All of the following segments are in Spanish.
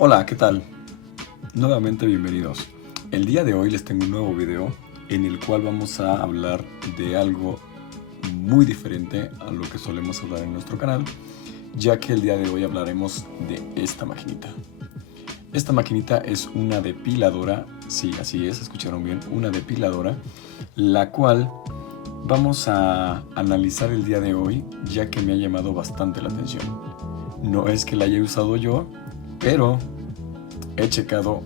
Hola, ¿qué tal? Nuevamente bienvenidos. El día de hoy les tengo un nuevo video en el cual vamos a hablar de algo muy diferente a lo que solemos hablar en nuestro canal, ya que el día de hoy hablaremos de esta maquinita. Esta maquinita es una depiladora, sí, así es, escucharon bien, una depiladora, la cual vamos a analizar el día de hoy, ya que me ha llamado bastante la atención. No es que la haya usado yo, pero he checado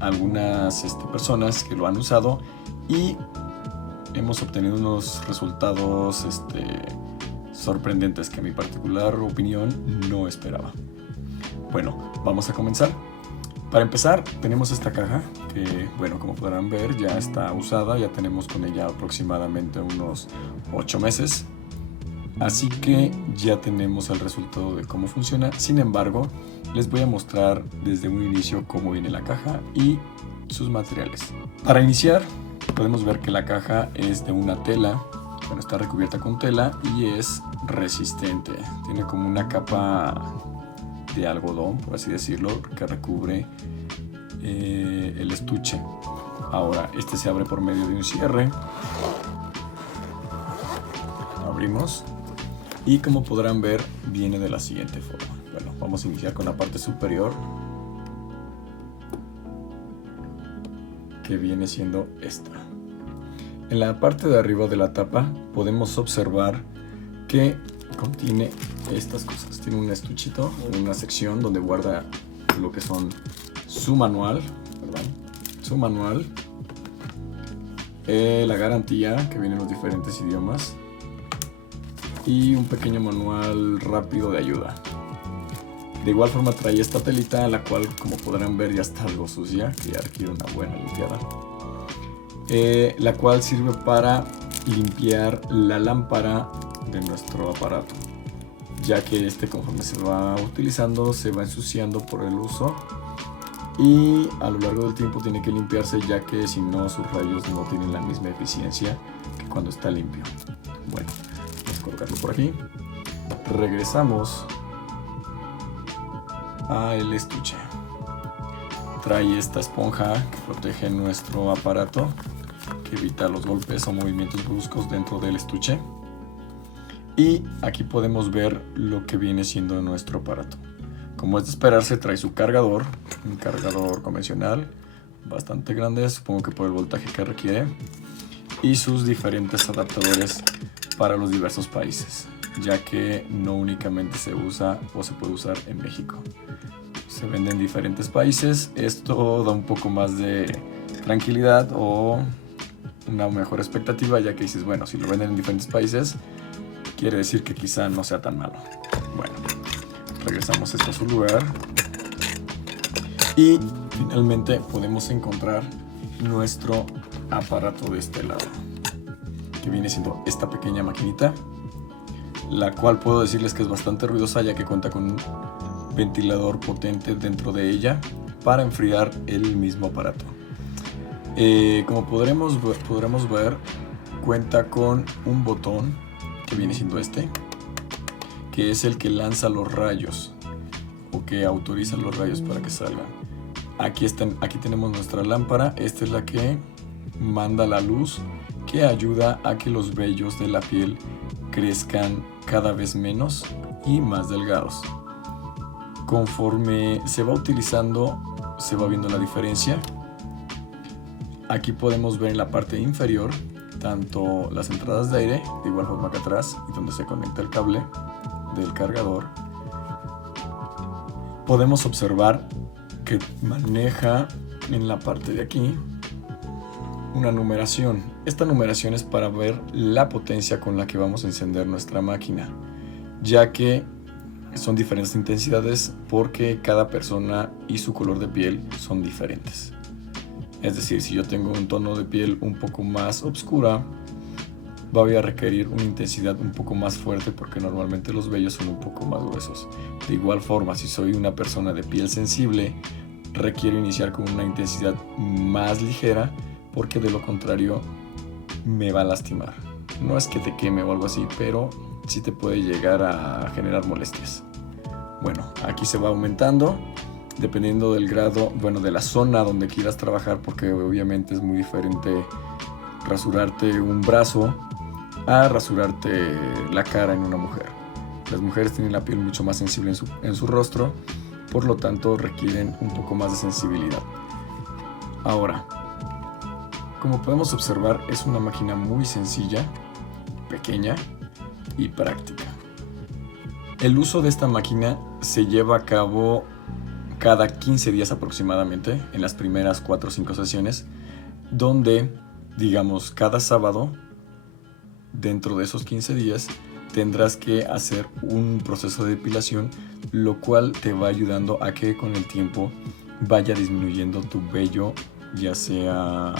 algunas personas que lo han usado y hemos obtenido unos resultados sorprendentes que en mi particular opinión no esperaba. Bueno, vamos a comenzar. Para empezar, tenemos esta caja que, bueno, como podrán ver, ya está usada, ya tenemos con ella aproximadamente unos 8 meses. Así que ya tenemos el resultado de cómo funciona. Sin embargo, les voy a mostrar desde un inicio cómo viene la caja y sus materiales. Para iniciar, podemos ver que la caja es de una tela. Bueno, está recubierta con tela y es resistente. Tiene como una capa de algodón, por así decirlo, que recubre el estuche. Ahora, este se abre por medio de un cierre. Abrimos. Y como podrán ver, viene de la siguiente forma. Bueno, vamos a iniciar con la parte superior, que viene siendo esta. En la parte de arriba de la tapa podemos observar que contiene estas cosas. Tiene un estuchito, una sección donde guarda lo que son su manual, la garantía que viene en los diferentes idiomas, y un pequeño manual rápido de ayuda. De igual forma trae esta telita, la cual, como podrán ver, ya está algo sucia, que ya requiere una buena limpiada, la cual sirve para limpiar la lámpara de nuestro aparato, ya que conforme se va utilizando se va ensuciando por el uso y a lo largo del tiempo tiene que limpiarse, ya que si no sus rayos no tienen la misma eficiencia que cuando está limpio. Bueno, vamos a colocarlo por aquí. Regresamos al estuche. Trae esta esponja que protege nuestro aparato, que evita los golpes o movimientos bruscos dentro del estuche. Y aquí podemos ver lo que viene siendo nuestro aparato. Como es de esperarse, trae su cargador, un cargador convencional, bastante grande, supongo que por el voltaje que requiere, y sus diferentes adaptadores para los diversos países, ya que no únicamente se usa o se puede usar en México. Se vende en diferentes países. Esto da un poco más de tranquilidad o una mejor expectativa, ya que dices, bueno, si lo venden en diferentes países, quiere decir que quizá no sea tan malo. Bueno, regresamos esto a su lugar y finalmente podemos encontrar nuestro aparato de este lado, que viene siendo esta pequeña maquinita, la cual puedo decirles que es bastante ruidosa, ya que cuenta con un ventilador potente dentro de ella para enfriar el mismo aparato. Como podremos ver, cuenta con un botón que viene siendo que es el que lanza los rayos o que autoriza los rayos para que salgan. Aquí tenemos nuestra lámpara. Esta es la que manda la luz, que ayuda a que los vellos de la piel crezcan cada vez menos y más delgados. Conforme se va utilizando, se va viendo la diferencia. Aquí podemos ver en la parte inferior tanto las entradas de aire, de igual forma que atrás, y donde se conecta el cable del cargador. Podemos observar que maneja en la parte de aquí una numeración. Esta numeración es para ver la potencia con la que vamos a encender nuestra máquina, ya que son diferentes intensidades porque cada persona y su color de piel son diferentes. Es decir, si yo tengo un tono de piel un poco más oscura, voy a requerir una intensidad un poco más fuerte porque normalmente los vellos son un poco más gruesos. De igual forma, si soy una persona de piel sensible, requiero iniciar con una intensidad más ligera porque de lo contrario me va a lastimar. No es que te queme o algo así, pero sí te puede llegar a generar molestias. Bueno, aquí se va aumentando dependiendo del grado, bueno, de la zona donde quieras trabajar, porque obviamente es muy diferente rasurarte un brazo a rasurarte la cara en una mujer. Las mujeres tienen la piel mucho más sensible en su rostro, por lo tanto requieren un poco más de sensibilidad. Ahora, como podemos observar, es una máquina muy sencilla, pequeña y práctica. El uso de esta máquina se lleva a cabo cada 15 días aproximadamente, en las primeras 4 o 5 sesiones, donde, digamos, cada sábado, dentro de esos 15 días, tendrás que hacer un proceso de depilación, lo cual te va ayudando a que con el tiempo vaya disminuyendo tu vello, ya sea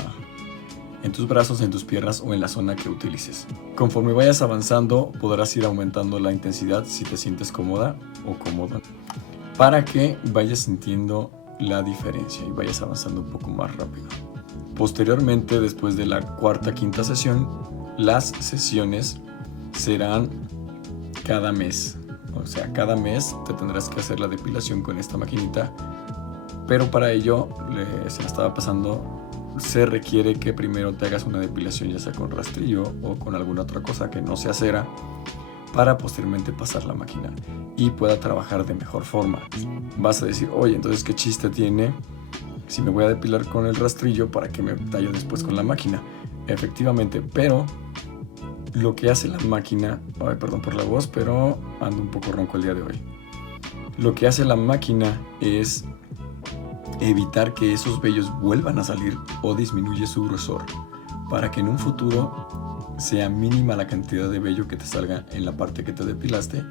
en tus brazos, en tus piernas o en la zona que utilices. Conforme vayas avanzando, podrás ir aumentando la intensidad si te sientes cómoda o cómodo, para que vayas sintiendo la diferencia y vayas avanzando un poco más rápido. Posteriormente, después de la cuarta, quinta sesión, las sesiones serán cada mes. O sea, cada mes te tendrás que hacer la depilación con esta maquinita, pero para ello, se me estaba pasando, se requiere que primero te hagas una depilación ya sea con rastrillo o con alguna otra cosa que no sea cera, para posteriormente pasar la máquina y pueda trabajar de mejor forma. Vas a decir, oye, entonces ¿qué chiste tiene si me voy a depilar con el rastrillo para que me tallo después con la máquina? Efectivamente, pero lo que hace la máquina, ay, perdón por la voz, pero ando un poco ronco el día de hoy. Lo que hace la máquina es evitar que esos vellos vuelvan a salir o disminuye su grosor, para que en un futuro sea mínima la cantidad de vello que te salga en la parte que te depilaste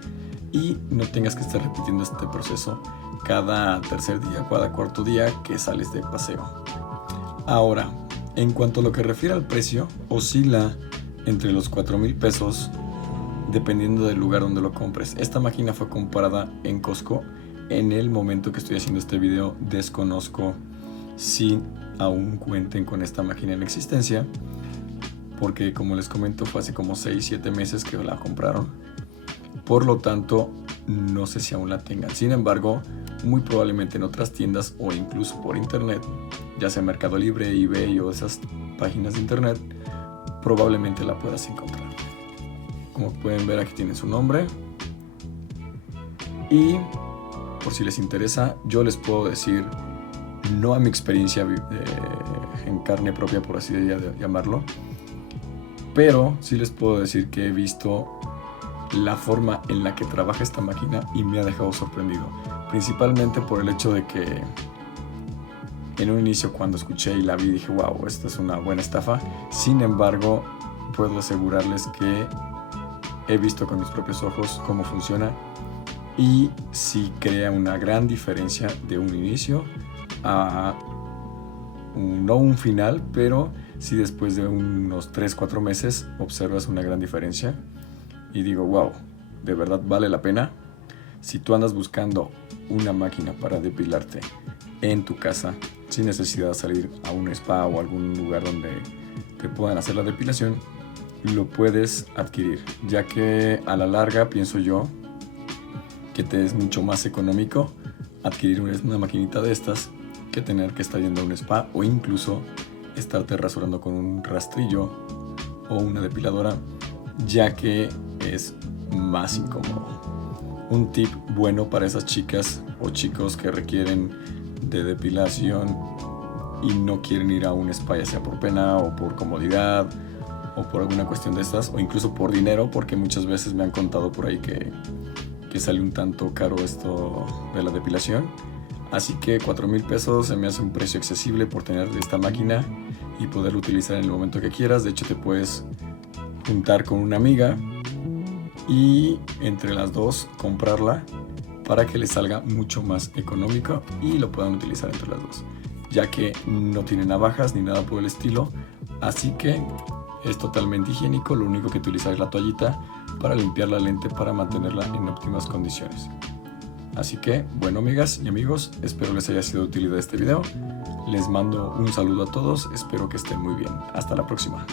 y no tengas que estar repitiendo este proceso cada tercer día, cada cuarto día que sales de paseo. Ahora, en cuanto a lo que refiere al precio, oscila entre los 4,000 pesos dependiendo del lugar donde lo compres. Esta máquina fue comprada en Costco. En el momento que estoy haciendo este video desconozco si aún cuenten con esta máquina en existencia, porque como les comento fue hace como 6-7 meses que la compraron, por lo tanto no sé si aún la tengan. Sin embargo, muy probablemente en otras tiendas o incluso por internet, ya sea Mercado Libre, eBay o esas páginas de internet, probablemente la puedas encontrar. Como pueden ver, aquí tiene su nombre y por si les interesa, yo les puedo decir, no a mi experiencia en carne propia, por así llamarlo, pero sí les puedo decir que he visto la forma en la que trabaja esta máquina y me ha dejado sorprendido, principalmente por el hecho de que en un inicio cuando escuché y la vi dije, wow, esta es una buena estafa. Sin embargo, puedo asegurarles que he visto con mis propios ojos cómo funciona y sí crea una gran diferencia de un inicio a no un final, pero sí después de unos 3-4 meses observas una gran diferencia y digo, wow, de verdad vale la pena. Si tú andas buscando una máquina para depilarte en tu casa sin necesidad de salir a un spa o algún lugar donde te puedan hacer la depilación, lo puedes adquirir, ya que a la larga pienso yo que te es mucho más económico adquirir una maquinita de estas que tener que estar yendo a un spa o incluso estarte rasurando con un rastrillo o una depiladora, ya que es más incómodo. Un tip bueno para esas chicas o chicos que requieren de depilación y no quieren ir a un spa, ya sea por pena o por comodidad o por alguna cuestión de estas, o incluso por dinero, porque muchas veces me han contado por ahí que sale un tanto caro esto de la depilación. Así que 4,000 pesos se me hace un precio accesible por tener esta máquina y poderla utilizar en el momento que quieras. De hecho, te puedes juntar con una amiga y entre las dos comprarla para que les salga mucho más económico y lo puedan utilizar entre las dos, ya que no tiene navajas ni nada por el estilo, así que es totalmente higiénico. Lo único que utilizar es la toallita para limpiar la lente para mantenerla en óptimas condiciones. Así que, bueno, amigas y amigos, espero les haya sido de utilidad este video. Les mando un saludo a todos, espero que estén muy bien. Hasta la próxima.